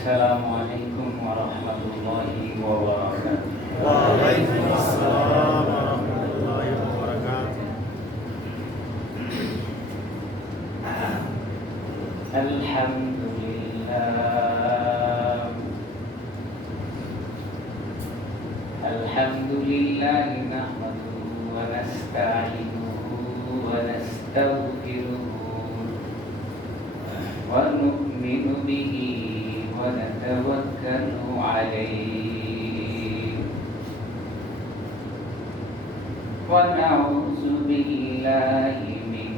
السلام عليكم ورحمة الله وبركاته. وعليكم السلام ورحمة الله وبركاته. الحمد لله الحمد لله نحمده ونستعينه ونستغفره ونؤمن به ونتوكل عليه ونعوذ بالله من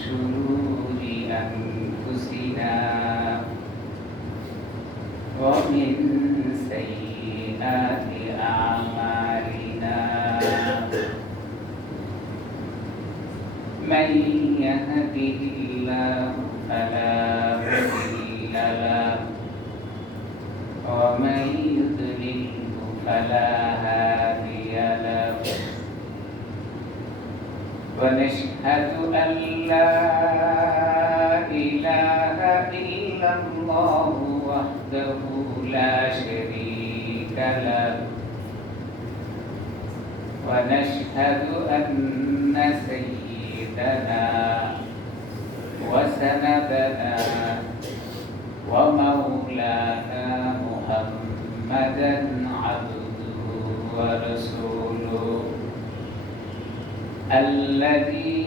شرور أنفسنا ومن سيئات أعمالنا من يهده الله فلا مضل له ومن يضلله فلا هادي له ونشهد أن لا إله إلا الله وحده لا شريك له ونشهد أن سيدنا وسندنا ومولانا محمدا عبده ورسوله الذي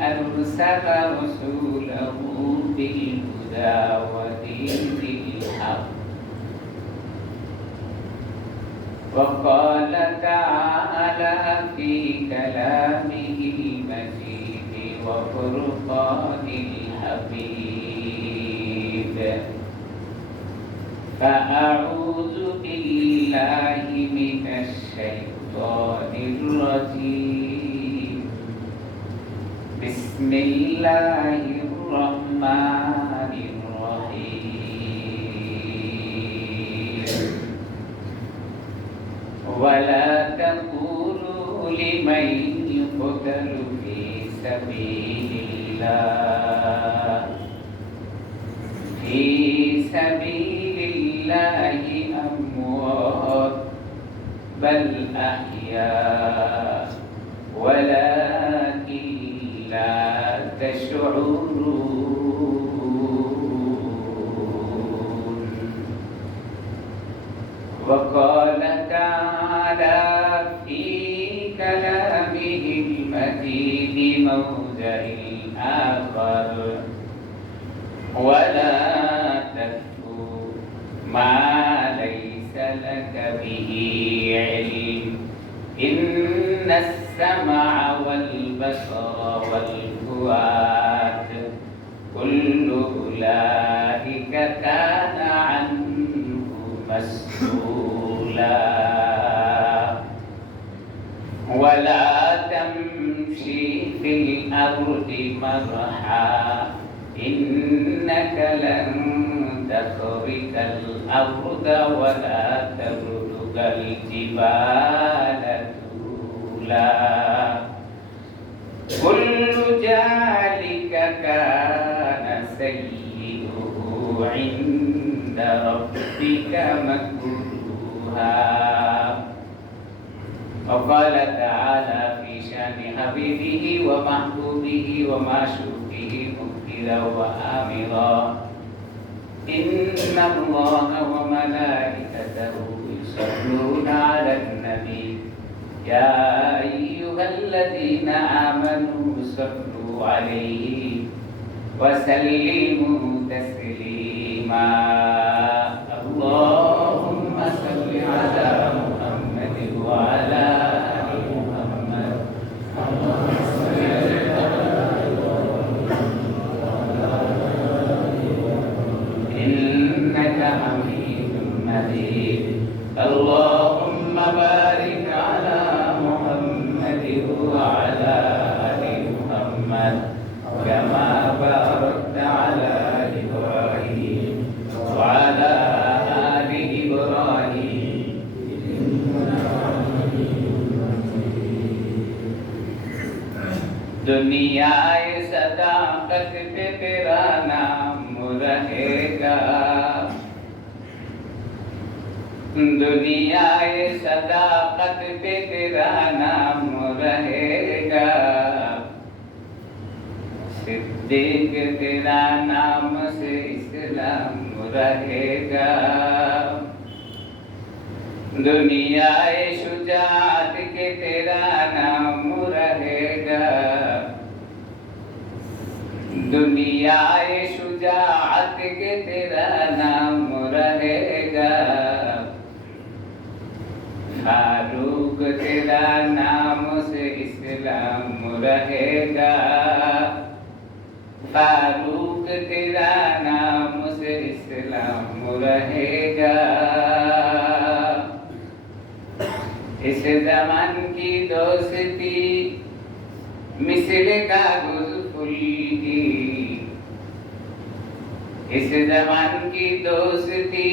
أرسل رسوله بالهدى ودين الحق وقال تعالى في كلامه المجيد وفرقان الحميد فأعوذ بالله من الشيطان الرجيم بسم الله الرحمن الرحيم ولا تقولوا لمن يقتل في سبيل الله أموات بل أحياء ولكن لا تشعرون وقال تعالى في كلامه المجيد موضع آخر ولا تكف ما ليس لك به علم إن السمع والبصر والفؤاد كل أولئك كان عنه مسؤولا ولا تمشي في الأرض مرحا إنك لن تخرق الأرض ولا تبلغ الجبال طولا كل ذلك كان سيئه عند ربك مكروها وقال تعالى في شأن حبيبه ومحبوبه ومعشوقه مخبرا وآمرا إن الله وملائكته يصلون على النبي يا أيها الذين آمنوا صلوا عليه وسلموا تسليما اللهم صل على محمد وعلى آل محمد إنك حميد مجيد اللهم بارك على محمد وعلى آل محمد كما باركت على إبراهيم وعلى آل إبراهيم दुनियाए सदाकत पे तेरा नाम रहेगा दुनियाए सदाकत पे तेरा नाम रहेगा, सिद्दीक तेरा नाम से इस्लाम रहेगा। दुनियाए शुजाअत के तेरा नाम रहेगा, दुनियाए शुजाअत के तेरा नाम रहेगा। फारूक तेरा नाम से इस्लाम रहेगा, फारूक तेरा नाम से इस्लाम रहेगा। इस ज़मान की दोस्ती मिस्र कागज़ फूल की, इस ज़मान की दोस्ती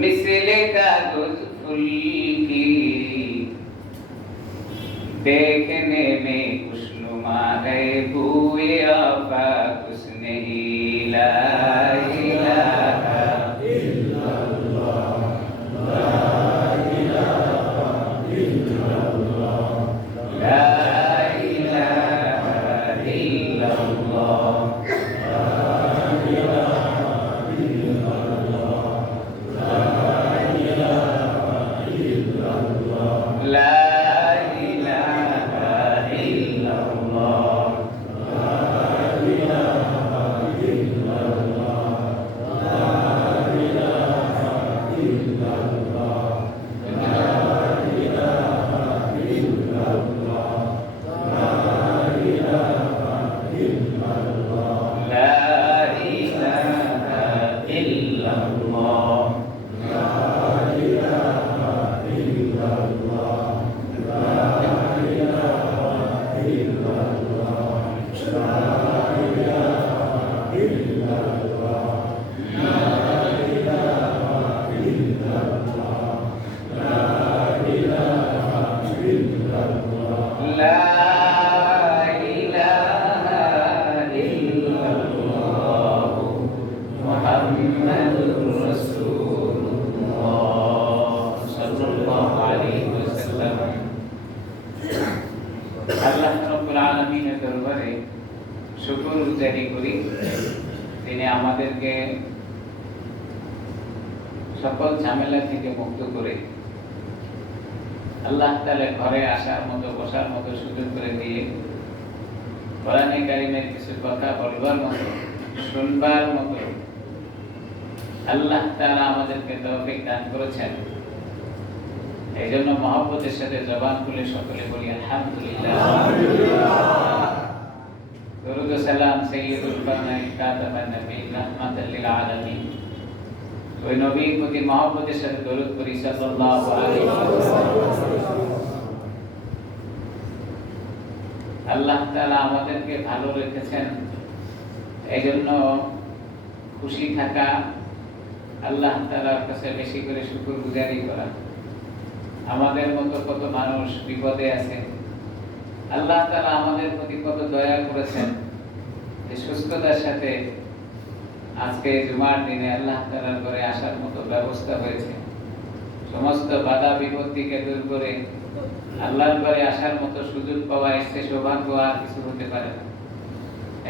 मिस्र कागज़ फूल की। देखने में खुशनुमा है बूए वफा कुछ नहीं। ला इलाहा इल्लल्लाह, ला इलाहा इल्लल्लाह, ला इलाहा इल्लल्लाह, ला इलाहा इल्लल्लाह, ला इलाहा इल्लल्लाह, ला আল্লাহ রাব্বুল আলামিনের দরবারে শুকর জারি করি, তিনি আমাদেরকে সকল ঝামেলা থেকে মুক্ত করে আল্লাহ তাআলা ঘরে আসার মতো বসার মতো সুযোগ করে দিয়ে কোরআনে কারীমের কিছু কথা বলবার মতো শুনবার মতো আল্লাহ তাআলা আমাদেরকে তৌফিক দান করেছেন। এই জন্য মহব্বতের সাথে জবান খুলে সকলে বলি আলহামদুলিল্লাহ। দরুদ ও সালাম সাইয়্যিদুল কাওনাইন কাতামান নবীন রাহমাতাল লিল আলামিন, ওই নবীর প্রতি মহব্বতের সাথে দরুদ করি সাল্লাল্লাহু আলাইহি ওয়াসাল্লাম। আল্লাহ তাআলা আমাদেরকে ভালো রেখেছেন, এই জন্য খুশি থাকা, আল্লাহ তাআলার কাছে বেশি করে শুকরগুজারি করা। আমাদের মতো কত মানুষ বিপদে আছে, আল্লাহ তাআলা আমাদের প্রতি কত দয়া করেছেন যে সুস্থতার সাথে আজকে জুমার দিনে আল্লাহ তাআলার ঘরে আসার মতো ব্যবস্থা হয়েছে। সমস্ত বাধা বিপত্তিকে দূর করে আল্লাহর ঘরে আসার মতো সুযোগ পাওয়া এসে সৌভাগ্য আর কিছু হতে পারে না।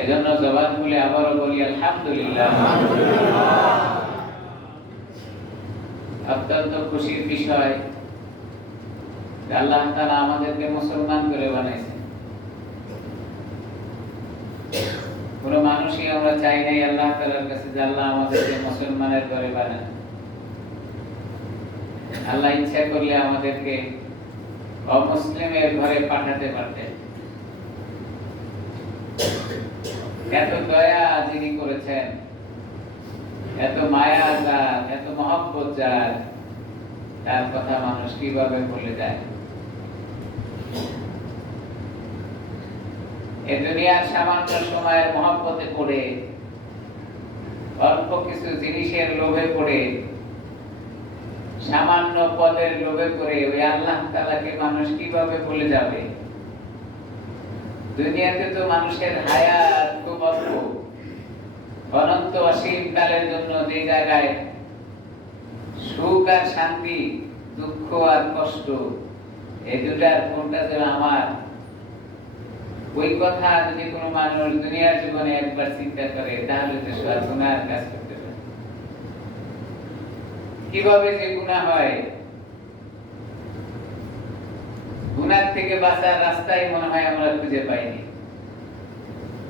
এজন্য জবান খুলে আবারও বলি আলহামদুলিল্লাহ। অত্যন্ত খুশির বিষয় আল্লাহ তাআলা আমাদেরকে মুসলমান করে বানাইছেন। কোন মানুষই আমরা চাই নাই আল্লাহ তাআলার কাছে যে আল্লাহ আমাদেরকে মুসলমানের ঘরে বানান। আল্লাহ ইচ্ছা করলে আমাদেরকে অমুসলিমের ঘরে পাঠাতে পারতেন। এত দয়া যিনি করেছেন, এত মায়া যার, এত মহব্বত যার, তার কথা মানুষ কিভাবে ভুলে যায়। এই দুনিয়ার সামান্য সময়ের মহব্বতে পড়ে, অল্প কিছু জিনিসের লোভে পড়ে, সামান্য পদের লোভে পড়ে ওই আল্লাহ তাআলাকে মানুষ কিভাবে ভুলে যাবে। দুনিয়াতে তো মানুষের হায়াত খুব অল্প, অনন্ত অসীম কালের জন্য যে জায়গায় সুখ আর শান্তি, দুঃখ আর কষ্ট, এই দুটার কোনটা যেন আমার, ওই কথা যদি কোনো মানুষ দুনিয়ার জীবনে একবার চিন্তা করে তাহলে তো সে আর গুনার কাজ করতে পারে। কিভাবে যে গুনাহ হয়, গুনার থেকে বাঁচার রাস্তাই মনে হয় আমরা খুঁজে পাইনি।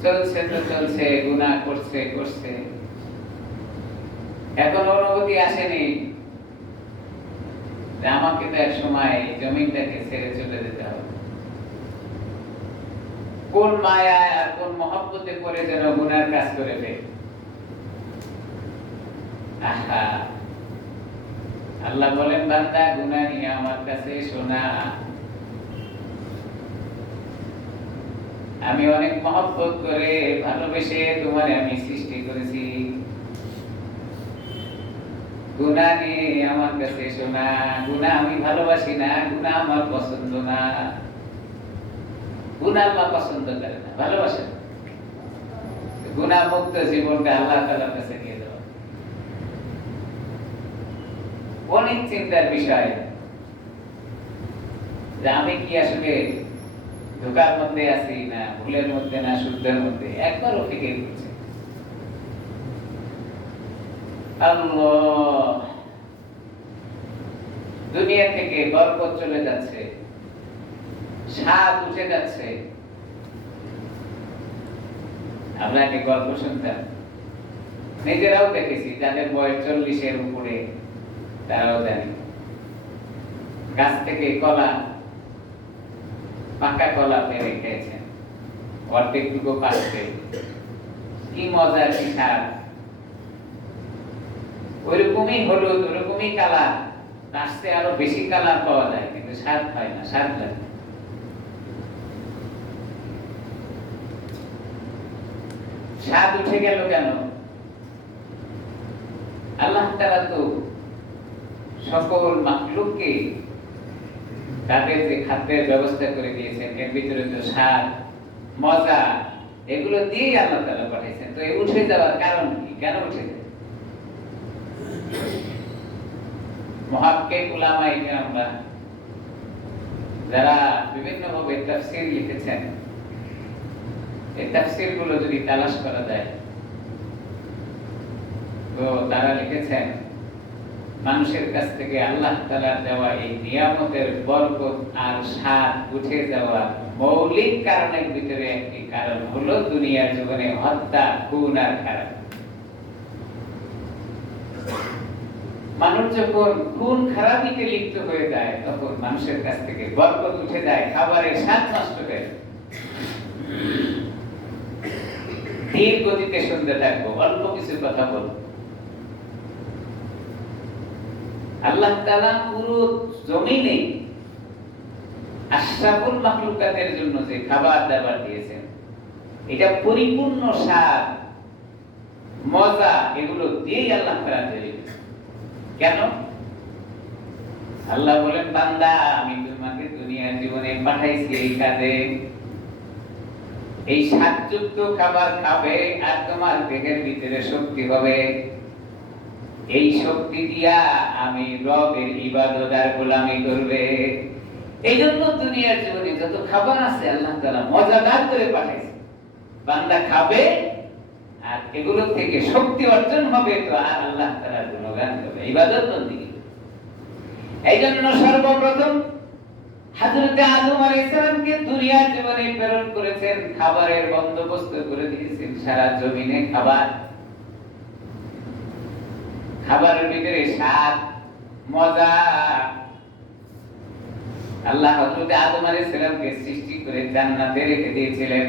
চলছে তো চলছে, গুনাহ করছে করছে, এখন অনুভূতি আসেনি যে আমাকে তো এক সময় জমিনটাকে ছেড়ে চলে যেতে হবে। কোন মায়া আর কোন মহব্বতে পড়ে যেন গুনার কাজ করে ফেলে। আহা, আল্লাহ বলেন বান্দা গুনাহ নিয়ে আমার কাছে শোনা, আমি অনেক মহব্বত করে ভালোবেসে তোমারে আমি সৃষ্টি করেছি। গুনাহ নিয়ে আমার কাছে শোনা, গুনাহ আমি ভালোবাসি না, গুনাহ আমার পছন্দ না। গুনাহ আল্লাহ পছন্দ করে না, ভালোবাসে না। গুনাহ মুক্ত জীবনটা আল্লাহ তাআলার কাছে নিয়ে দেওয়া অনেক চিন্তার বিষয়, যে আমি কি আসলে ধোঁকার মধ্যে আছি না ভুলের মধ্যে না শুদ্ধের মধ্যে, একবারও ফিকির করছে। আল্লাহ, দুনিয়া থেকে বরকত চলে যাচ্ছে, স্বাদ উঠে যাচ্ছে। আমরা কি গল্প শুনতাম, নিজেরাও দেখেছি, যাদের বয়স 40-এর উপরে তারাও জানি, গাছ থেকে কলা, পাকা কলা পেরে খেয়েছেন, অর্ধেকটুকু পাচ্ছে, কি মজার কি স্বাদ। ওইরকমই হলুদ, ওইরকমই কালার, তার চেয়ে আরো বেশি কালার পাওয়া যায়, কিন্তু স্বাদ হয় না, স্বাদ লাগে। স্বাদ উঠে গেল কেন? আল্লাহ তাআলা তো সকল মাখলুককে তাদের যে খাদ্যের ব্যবস্থা করে দিয়েছেন, এর ভিতরে তো স্বাদ, মজা, এগুলো দিয়েই আল্লাহ তাআলা পাঠাইছেন। তো এই উঠে যাওয়ার কারণ কি? কেন উঠে যায়? মুহাক্কিক উলামায়ে কেরামরা যারা বিভিন্ন ভাবে তাফসীর লিখেছেন, এই তাফসীর গুলো যদি তালাশ করা যায় তো তারা লিখেছেন মানুষের কাছ থেকে আল্লাহ তাআলার দেওয়া এই নিয়ামতের বরকত আর স্বাদ উঠে যাওয়া মৌলিক কারণের ভিতরে একটি কারণ হলো দুনিয়ার জীবনে হত্যা, খুন আর খারাপ। মানুষ যখন খুন খারাপিতে লিপ্ত হয়ে যায় তখন মানুষের কাছ থেকে বরকত উঠে যায়, খাবারের স্বাদ নষ্ট হয়ে যায়। ধীর গতিতে শুনতে থাকবো, অল্প কিছু কথা বলবো। আল্লাহ তাআলা পুরো জমিনে আশরাফুল মাখলুকাতের জন্য যে খাবার দাবার দিয়েছেন, এটা পরিপূর্ণ স্বাদ, মজা, এগুলো দিয়েই আল্লাহ তাআলা দিয়েছেন। কেন? আল্লাহ বলেন বান্দা আমি তোমাকে দুনিয়ার জীবনে পাঠাইছি এই কাজে, এই স্বাদযুক্ত খাবার খাবে আর তোমার দেহের ভিতরে শক্তি হবে। এই শক্তি দিয়া আমি রবের ইবাদত আর গোলামি করবে। এই জন্য দুনিয়ার জীবনে যত খাবার আছে আল্লাহ তাআলা মজাদার করে পাঠাইছে, বান্দা খাবে আর এগুলো থেকে শক্তি অর্জন হবে, তো আর আল্লাহ তাআলার গুণগান করবে, ইবাদত বন্দেগী। এই জন্য সর্বপ্রথম হযরত আদম আলাইহিস সালামকে দুনিয়ার জীবনে প্রেরণ করেছেন, খাবারের বন্দোবস্ত করে দিয়েছেন, সারা জমিনে খাবার, খাবারের ভিতরে স্বাদ, মজা। আল্লাহ হযরত আদম আলাইহিস সালামকে সৃষ্টি করে জান্নাতে রেখে দিয়েছিলেন।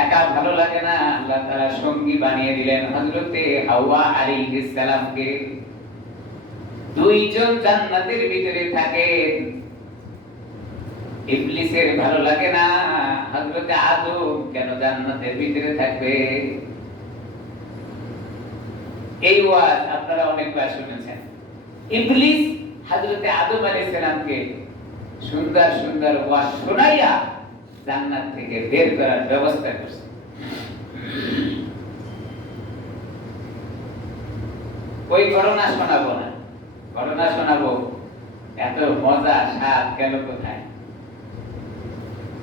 একা ভালো লাগে না, আল্লাহ তাআলা সঙ্গী বানিয়ে দিলেন হযরত হাওয়া আলাইহিস সালামকে। দুইজন জান্নাতের ভিতরে থাকেন। ইবলিসের ভালো লাগে না, হযরত আদম কেন জান্নাতের ভিতরে থাকবে? এই ওয়াজ আপনারা অনেকবার শুনেছেন। ইবলিস হযরত আদম আলাইহিস সালামকে সুন্দর সুন্দর ওয়াজ শোনাইয়া জান্নাত থেকে বের করার ব্যবস্থা করছে। ওই ঘটনা শোনাবো না, ঘটনা শোনাবো, এত মজা স্বাদ গেল কোথায়।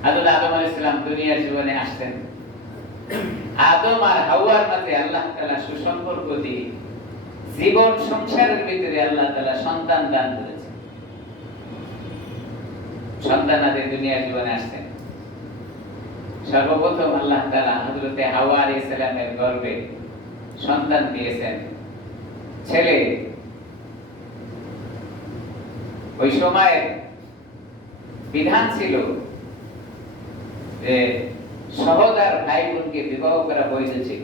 হযরত আদম আলাইহিস সালাম দুনিয়ার জীবনে আসতেন। আদম আর হাওয়ার মাঝে আল্লাহ তাআলা সুসম্পর্ক দিয়ে জীবন সংসারের ভিতরে আল্লাহ তাআলা সন্তান দান করেছেন। সন্তান আদি দুনিয়ার জীবনে আসতেন। সর্বপ্রথম আল্লাহ তাআলা হযরত হাওয়া আলাইহিস সালামের গর্ভে সন্তান দিয়েছেন, ছেলে। ওই সময় বিধান ছিল যে সহোদর ভাই বোনকে বিবাহ করা বৈধ ছিল।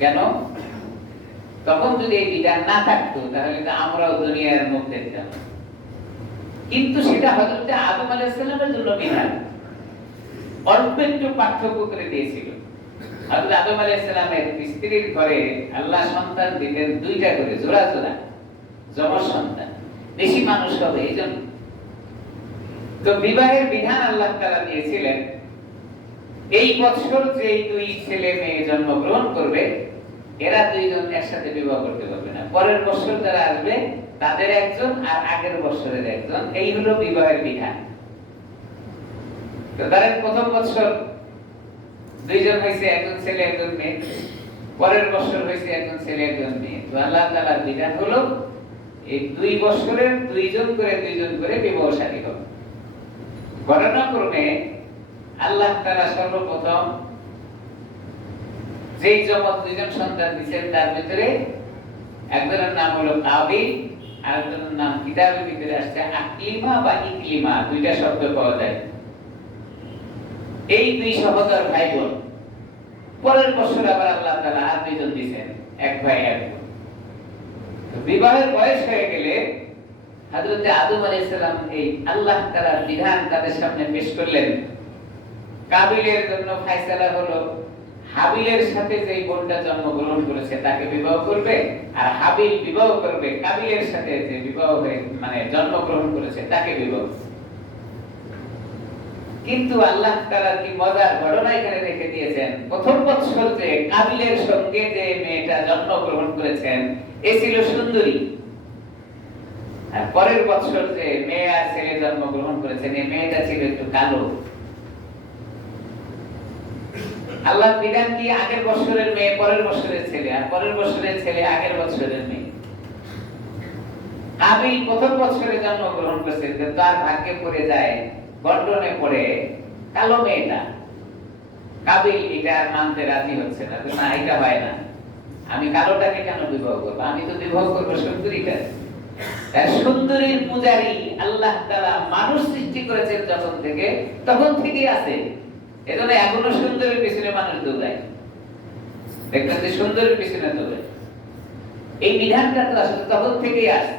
কেন? তখন যদি এই বিধান না থাকতো তাহলে তো আমরাও দুনিয়ার মুখ দেখতাম। কিন্তু সেটা হযরত আদম আলাইহিস সালামের জন্য বিধান অল্প একটু পার্থক্য করে দিয়েছিল। হযরত আদম আলাইহিস সালামের স্ত্রীর ঘরে আল্লাহ সন্তান দিতেন দুইটা করে, জোড়া জোড়া যমজ সন্তান, বেশি মানুষ হবে এই জন্য। তো বিবাহের বিধান আল্লাহ তাআলা দিয়েছিলেন, এই বছর যে দুই ছেলে মেয়ে জন্মগ্রহণ করবে এরা দুইজন একসাথে বিবাহ করতে পারবে না। পরের বছর যারা আসবে তাদের একজন আর আগের বছরের একজন, এই হলো বিবাহের বিধান। তো তাদের প্রথম বছর দুইজন হয়েছে, একজন ছেলে একজন মেয়ে। পরের বছর হয়েছে একজন ছেলে একজন মেয়ে। তো আল্লাহ তাআলার বিধান হলো এই 2 বছরের দুইজন করে বিবাহ শাদী হবে। ঘটনাক্রমে আল্লাহ তাআলা সর্বপ্রথম যেই যমজ দুইজন সন্তান দিয়েছেন তার ভিতরে একজনের নাম হলো কাবিল, আর একজনের নাম কিতাবের ভিতরে আসছে আকলিমা বা ইকলিমা, দুইটা শব্দ পাওয়া যায়। এই দুই সহোদর ভাই বোন। পরের বছর আবার আল্লাহ তাআলা আর দুইজন দিয়েছেন, এক ভাই এক বোন। তো বিবাহের বয়স হয়ে গেলে হযরত আদম আলাইহিস সালাম এই আল্লাহ তাআলার বিধান তাদের সামনে পেশ করলেন। কাবিলের জন্য ফয়সালা হলো হাবিলের সাথে যেই বোনটা জন্মগ্রহণ করেছে তাকে বিবাহ করবে, আর হাবিল বিবাহ করবে কাবিলের সাথে যে বিবাহ হয়ে জন্মগ্রহণ করেছে তাকে বিবাহ। কিন্তু আল্লাহ তাআলা কি মজার ঘটনা এখানে রেখে দিয়েছেন। প্রথম বছর যে কাবিলের সঙ্গে যে মেয়েটা জন্মগ্রহণ করেছেন এ ছিল সুন্দরী, আর পরের বছর যে মেয়ে আর ছেলে জন্মগ্রহণ করেছেন এই মেয়েটা ছিল একটু কালো। আল্লাহ বিধান কি আগের বছরের মেয়ে পরের বছরের ছেলে, আর পরের বছরের ছেলে আগের বছরের মেয়ে। কাবিল প্রথম বছরে জন্মগ্রহণ করেছে, তার ভাগ্যে পড়ে যায় গন্ডনে পড়ে কালো মেয়েটা। কাবিল এটা মানতে রাজি হচ্ছে না, না এটা হয় না, আমি কালোটাকে কেন বিবাহ করবো, আমি তো বিবাহ করবো সুন্দরীটা। তার সুন্দরীর পূজারী আল্লাহ তাআলা মানুষ সৃষ্টি করেছেন যখন থেকে, তখন থেকেই আছে। এজন্য এখনো সুন্দরীর পিছনে মানুষ দৌড়ায়, দেখবেন যে সুন্দরীর পিছনে দৌড়ায়। এই বিধানটা তো আসলে তখন থেকেই আসে।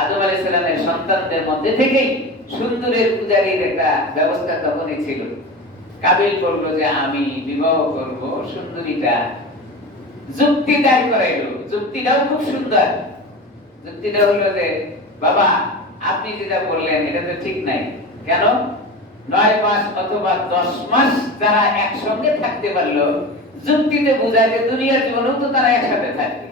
আদম আলাইহিস সালামের সন্তানদের মধ্যে থেকেই সুন্দরের পূজারীর একটা ব্যবস্থা তখনই ছিল। কাবিল বললো যে আমি বিবাহ করব সুন্দরীটা, যুক্তি দাঁড় করাইলো। যুক্তিটাও খুব সুন্দর। যুক্তিটা হলো যে বাবা আপনি যেটা বললেন এটা তো ঠিক নাই। কেন? 9 মাস অথবা 10 মাস যারা একসঙ্গে থাকতে পারলো, যুক্তিতে বোঝায় যে দুনিয়ার জীবনেও তো তারা একসাথে থাকবে।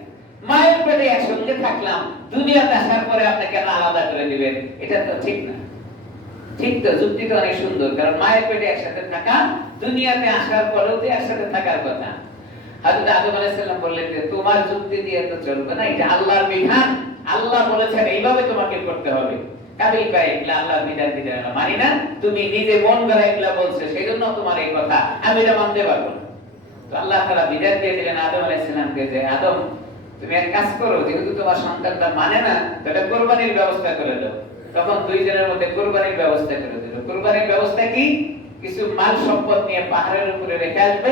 মায়ের পেটে একসঙ্গে থাকলাম, দুনিয়াতে আসার পরে আপনি কেন আলাদা করে দিবেন? এটা তো ঠিক না। ঠিক তো, যুক্তিটা অনেক সুন্দর, কারণ মায়ের পেটে একসাথে থাকা, দুনিয়াতে আসার পরেও তো একসাথে থাকার কথা। হযরত আদম আলাইহিস সালাম বললেন যে তোমার যুক্তি দিয়ে তো চলবে না, এটা আল্লাহর বিধান, আল্লাহ বলেছেন এইভাবে তোমাকে করতে হবে। কাবিল ভাই এগুলা আল্লাহর বিধান দিতে না মানি না, তুমি নিজে মন গড়া এগুলা বলছো, সেজন্য তোমার এই কথা, আমি এটা মানতে পারবো না। তো আল্লাহ তাআলা বিধান দিয়ে দিলেন আদম আলাইহিস সালামকে যে আদম তুমি এক কাজ করো, যেহেতু তোমার সন্তানটা মানে না তাহলে কুরবানির ব্যবস্থা করে দাও। তখন দুইজনের মধ্যে কুরবানির ব্যবস্থা করে দিল। কুরবানির ব্যবস্থা কি? কিছু মাল সম্পদ নিয়ে পাহাড়ের উপরে রেখে আসবে,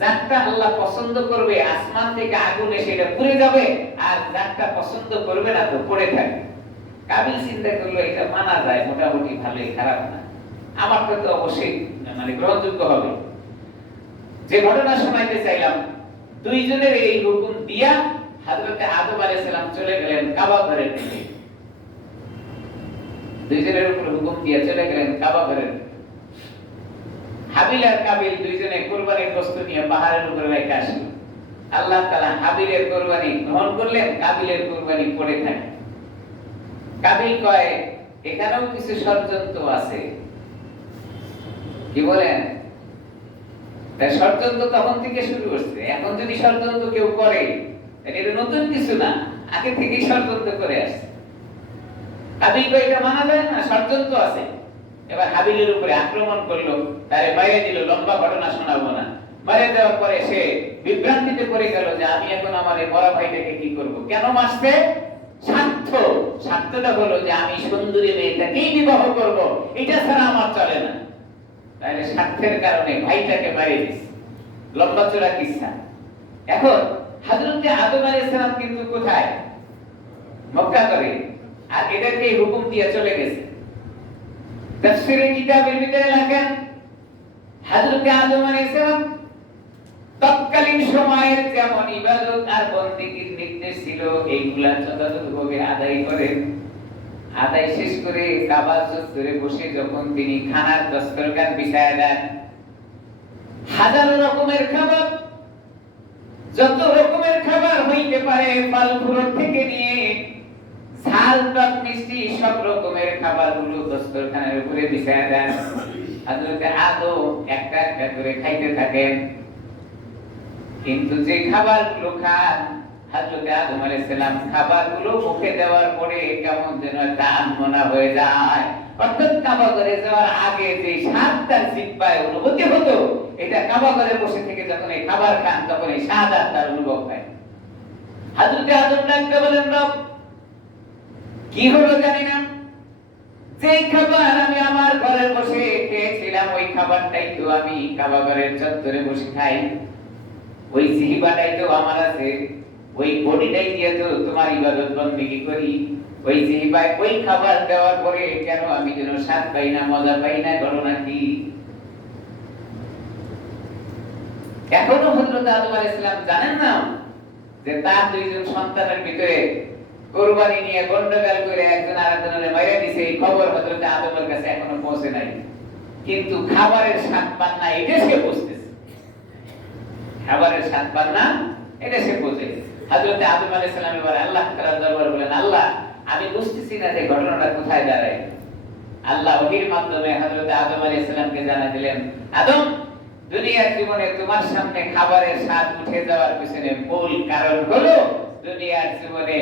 যারটা আল্লাহ পছন্দ করবে আসমান থেকে আগুন এসে এটা পুড়ে যাবে, আর যারটা পছন্দ করবে না তো পড়ে থাকবে। কাবিল চিন্তা করলো এটা মানা যায়, মোটামুটি ভালোই, খারাপ না, আমারটা তো অবশ্যই গ্রহণযোগ্য হবে। যে ঘটনা শোনাইতে চাইলাম, দুইজনের এই হুকুম দিয়া হযরত আদম আলাইহিস সালাম চলে গেলেন কাবা ঘরের দিকে। দুইজনের উপর হুকুম দিয়ে চলে গেলেন কাবা ঘরের। হাবিল আর কাবিল দুইজনে কুরবানির বস্তু নিয়ে পাহাড়ের উপরে রেখে আসলো। আল্লাহ তাআলা হাবিলের কুরবানি গ্রহণ করলেন, কাবিলের কুরবানি পড়ে থাকে। কাবিল কয় এখানেও কিছু ষড়যন্ত্র আছে। কি বলেন? তাই ষড়যন্ত্র তখন থেকে শুরু হচ্ছে। এখন যদি ষড়যন্ত্র কেউ করে এটা নতুন কিছু না, আগে থেকেই ষড়যন্ত্র করে আসছে। কাবিল কয় এটা মানা যায় না, ষড়যন্ত্র আছে। এবার হাবিলের উপরে আক্রমণ করলো, তারে মাইরে দিল। লম্বা ঘটনা শোনাবো না। মাইরে দেওয়ার পরে সে বিভ্রান্তিতে পড়ে গেল যে আমি এখন আমার এই বড় ভাইটাকে কি করব। কেন মারছে? স্বার্থটা হলো যে আমি সুন্দরী মেয়েটাকেই বিবাহ করব, এটা ছাড়া আমার চলে না। তাহলে স্বার্থের কারণে ভাইটাকে মারিয়ে দিচ্ছে। লম্বা চোরা কিসসা। এখন হযরত আদম আলাইহিস সালাম কিন্তু কোথায়? মক্কা করে। আর এটাকে হুকুম দিয়ে চলে গেছে। তাফসীরে কিতাবের ভিতরে লেখেন হযরত আদম আলাইহিস সালাম তৎকালীন সময়ের যেমন ইবাদত আর বন্দেগীর নির্দেশ ছিল এইগুলা যথাযথভাবে আদায় করেন। আদায় শেষ করে কাবা চত্বরে বসে যখন তিনি খানার দস্তরখান বিছায়া দেন, হাজারো রকমের খাবার, যত রকমের খাবার হইতে পারে, ফল ফ্রুট থেকে নিয়ে ঝাল টক মিষ্টি সব রকমের খাবারগুলো দস্তরখানের উপরে বিছায়া দেন। হযরত আদম একটা একটা করে খাইতে থাকেন। কিন্তু যে খাবারগুলো খান হযরত আদম আলাইহিস সালাম, খাবারগুলো মুখে দেওয়ার পরে কেমন যেন একটা আনমনা হয়ে যায়। অর্থাৎ কাবা ঘরে যাওয়ার আগে যে স্বাদটার জিহ্বায় অনুভূতি হতো, এটা কাবা ঘরে বসে থেকে যখন এই খাবার খান তখন এই স্বাদ আর তার অনুভব হয়। হযরত আদম ডাকতে বলেন, রব কি হলো জানি না, যে খাবার আমি আমার ঘরে বসে খেয়েছিলাম ওই খাবারটাই তো আমি কাবা ঘরের চত্বরে বসে খাই। ওই জিহ্বাটাই তো আমার আছে, ওই বডিটাই দিয়ে তো তোমার ইবাদত বন্দেগী করি। ওই জিহ্বায় ওই খাবার দেওয়ার পরে কেন আমি যেন স্বাদ পাই না, মজা পাই না, ঘটনা কি? এখনো হযরত আদম আলাইহিস সালাম জানেন না যে তার দুইজন সন্তানের ভিতরে কুরবানি নিয়ে গন্ডগোল করে একজন আরেকজনের মাইরা দিছে, এই খবর হযরত আদমের কাছে এখনো পৌঁছে নাই। কিন্তু খাবারের স্বাদ পান না এটা সে বুঝতেছে। খাবারের স্বাদ পান না এটা সে বোঝে। হযরত আদম আলাইহিস সালাম এবার আল্লাহ তাআলার দরবারে বলেন, আল্লাহ আমি বুঝতেছি না যে ঘটনাটা কোথায় দাঁড়ায়। আল্লাহ ওহীর মাধ্যমে হযরত আদম আলাইহিস সালামকে জানাই দিলেন, আদম দুনিয়ার জীবনে তোমার সামনে খাবারের স্বাদ উঠে যাওয়ার পিছনে মূল কারণ হলো দুনিয়ার জীবনে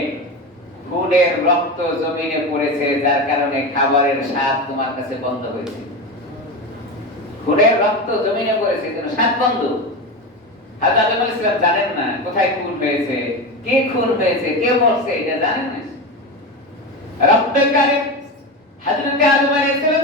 খুনের রক্ত জমিনে পড়েছে, যার কারণে খাবারের স্বাদ তোমার কাছে বন্ধ হয়েছে। খুনের রক্ত জমিনে পড়েছে, যেন স্বাদ বন্ধ। হযরত আদম আলাইহিস সালাম জানেন না কোথায় খুন হয়েছে, কে খুন হয়েছে, কে মরছে, এটা জানেন না। রক্তের কারণে হযরত আদম আলাইহিস সালাম